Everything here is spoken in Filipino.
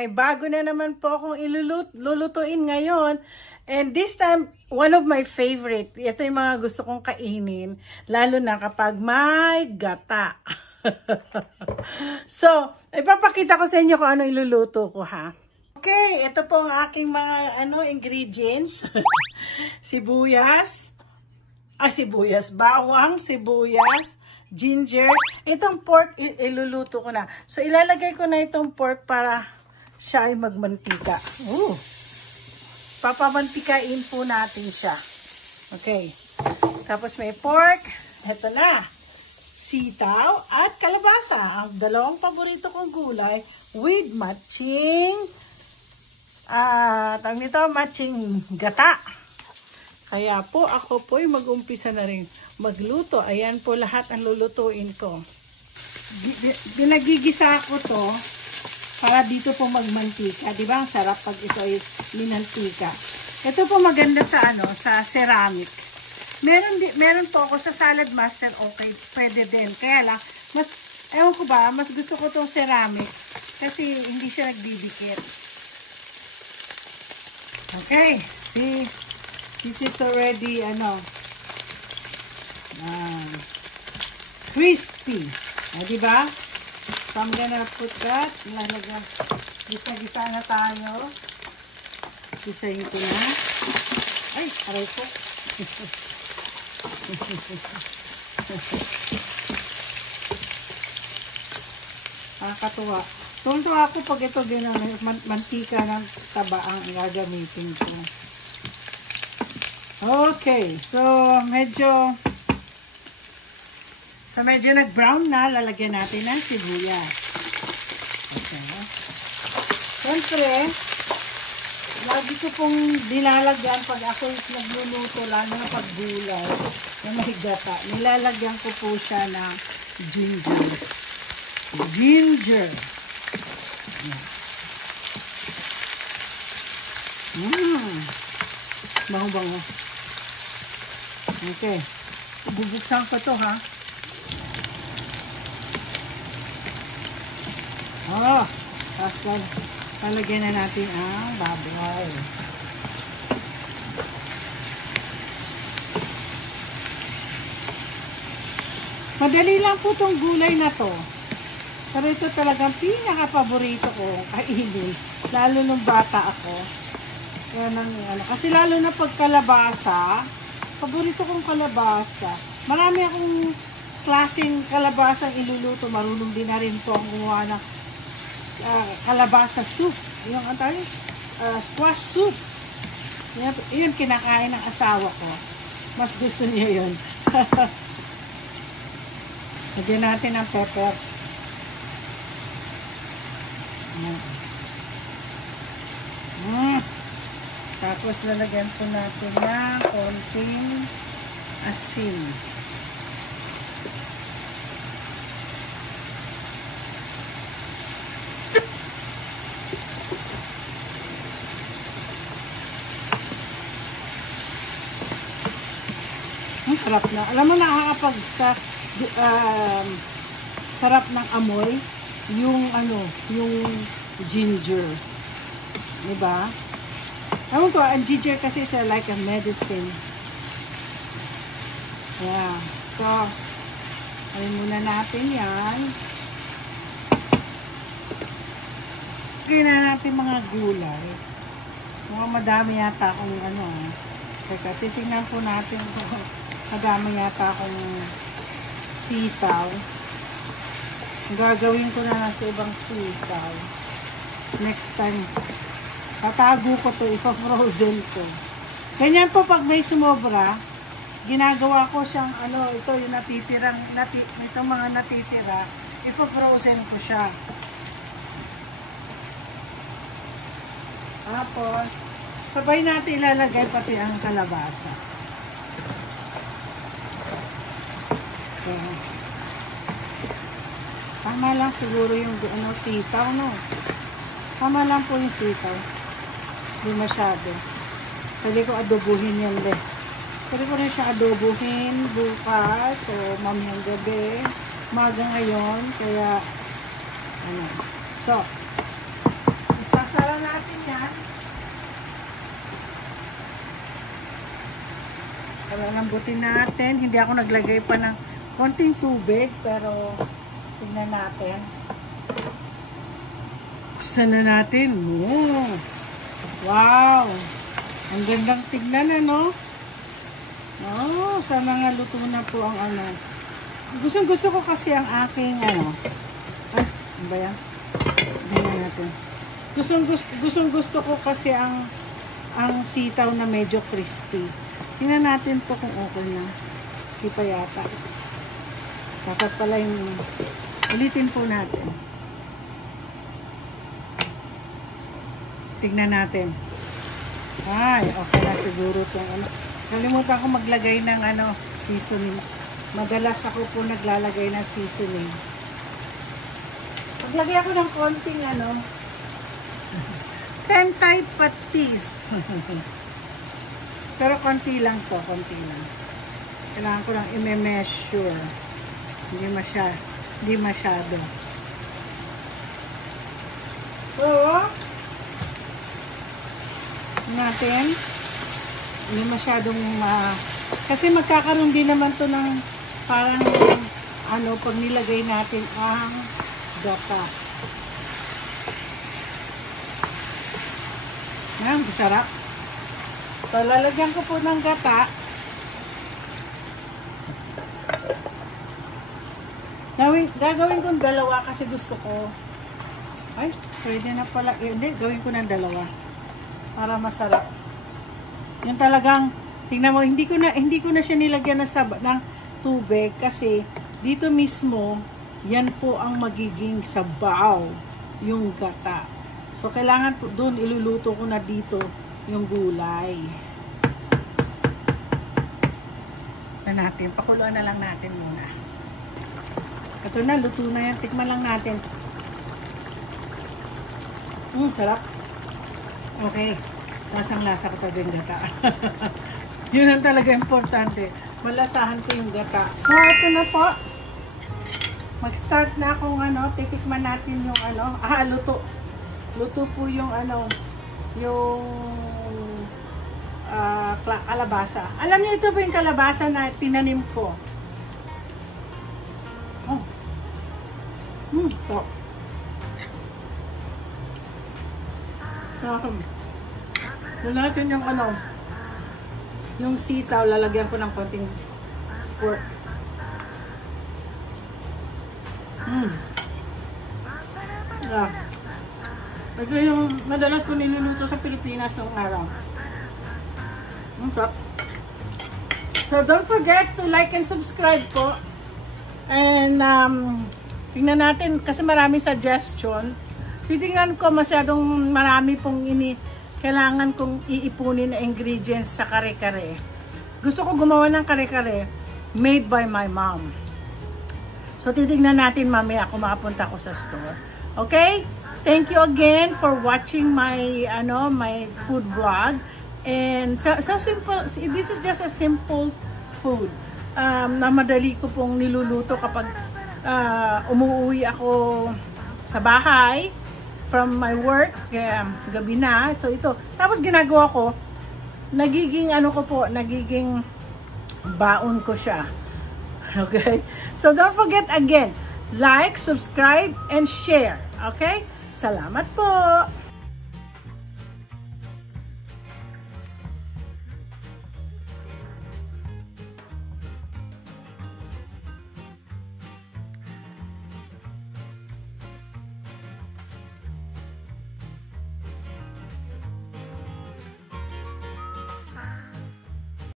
may bago na naman po akong lulutuin ngayon. And this time, one of my favorite. Ito yung mga gusto kong kainin. Lalo na kapag may gata. So, ipapakita ko sa inyo kung ano iluluto ko, ha. Okay, ito po ang aking mga ingredients. Sibuyas, bawang, sibuyas, ginger. Itong pork, iluluto ko na. So, ilalagay ko na itong pork para siya ay magmantika. Papamantikain po natin siya. Okay. Tapos may pork. Ito na. Sitaw at kalabasa. Ang dalawang paborito kong gulay with matching matching gata. Kaya po ako po ay mag-umpisa na rin magluto. Ayan po lahat ang lulutuin ko. Binagigisa ko to para dito po magmantika. Di ba? Ang sarap pag ito ay minantika. Ito po maganda sa sa ceramic. Meron po ako sa Salad Master, okay, pwede din. Kaya lang, ewan ko ba, mas gusto ko tong ceramic kasi hindi siya nagdidikit. Okay, see, this is already, crispy. Diba? So, I'm gonna put that. Gisa-gisa na tayo. Gisahin ko na. Ay, aray po. Nakakatuwa. Tuntua ako pag ito din ang mantika ng taba ang gagamitin ko. Okay. So, medyo nag-brown na, lalagyan natin ng sibuyas. Okay. Siyempre, lagi ko pong nilalagyan pag ako nagluluto, lalo na pag gulay na may gata. Nilalagyan ko po siya ng ginger. Bango-bango. Okay. Bubuksan ko to, ha. Tapos lalagyan na natin ang baboy. Madali lang po tong gulay na to. Pero ito talagang pinaka-paborito ko kainin. Lalo nung bata ako. Kasi lalo na pag kalabasa, paborito kong kalabasa. Marami akong klaseng kalabasang iluluto. Marunong din na rin po ang gumawa ng kalabasa soup. Yung squash soup. Yun kinakain ng asawa ko. Mas gusto niya yun. Lagyan natin ang pepper. Tapos lalagyan po natin ng konting asin. Sarap na. Alam mo, nakakapag sarap ng amoy yung ginger. Diba? Alam ko, ang ginger kasi is like a medicine. Yeah. So, ayun muna natin yan. Lagyan na natin mga gulay. Mga madami yata akong Teka, titingnan po natin kung madami yata akong sitaw. Gagawin ko na sa ibang sitaw. Next time, tatago ko to, ipa-frozen ko. Ganyan po pag may sumobra, ginagawa ko siyang ito yung itong mga natitira, ipa-frozen ko siya. Tapos, sabay natin ilalagay pati ang kalabasa. So, tama lang siguro yung sitaw, no? Tama lang po yung sitaw. Hindi masyado. Pwede ko adobuhin yan, Pwede ko rin siya adobuhin bukas o mamayang gabi. Maga ngayon, kaya So, Palambutin natin. Hindi ako naglagay pa ng konting tubig, pero tingnan natin. Buksan na natin. Oh. Wow! Ang gandang tignan, ano? Oh, sana nga luto na po ang ano. Gusto ko kasi ang aking ano. Ay, ano ba yan? Tingnan natin. Gusto ko kasi ang sitaw na medyo crispy. Tingnan natin to kung okay na. Hindi pa yata. Dapat pala yung ulitin po natin. Tignan natin. Ay, okay na siguro itong ano. Nalimutan ko maglagay ng ano, seasoning. Madalas ako po naglalagay ng seasoning. Maglagay ako ng konting ano, tempeh patis. Pero konti lang to, konti lang. Kailangan ko lang i-measure. Hindi masyado. So, natin hindi masyadong kasi magkakaroon din naman to ng parang ano pag nilagay natin ang gata. Yan, masarap. So, lalagyan ko po ng gata. Gagawin kong dalawa kasi gusto ko. Ay, pwede na pala. Hindi, gawin ko ng dalawa. Para masarap. Yung talagang, tingnan mo, hindi ko na siya nilagyan ng tubig kasi dito mismo, yan po ang magiging sabaw, yung gata. So, kailangan po doon, iluluto ko na dito yung gulay. Na natin, pakuluan na lang natin muna. Ito na, luto na yan. Tikman lang natin. Sarap. Okay. Lasang-lasa ko talaga yung gata. Yun ang talaga importante. Malasahan ko yung gata. So, ito na po. Mag-start na akong ano, titikman natin yung ano, luto. Luto po yung ano, yung kalabasa. Alam niyo ito ba yung kalabasa na tinanim ko? Oh. Ito. Doon natin yung ano, yung sitaw, lalagyan ko ng konting pork. Yeah. Ito yung madalas ko niluluto sa Pilipinas ng araw. So don't forget to like and subscribe po. And tingnan natin kasi marami suggestion. Titingnan ko masyadong marami pong kailangan kong iipunin na ingredients sa kare-kare. Gusto ko gumawa ng kare-kare made by my mom. So, titignan natin mamaya kung makapunta ko sa store. Okay? Thank you again for watching my food vlog. And so simple. This is just a simple food na madali ko pong niluluto kapag umuwi ako sa bahay from my work, gabi na. So ito, tapos ginagawa ko, nagiging nagiging baon ko siya. Okay? So don't forget again, like, subscribe, and share. Okay? Salamat po!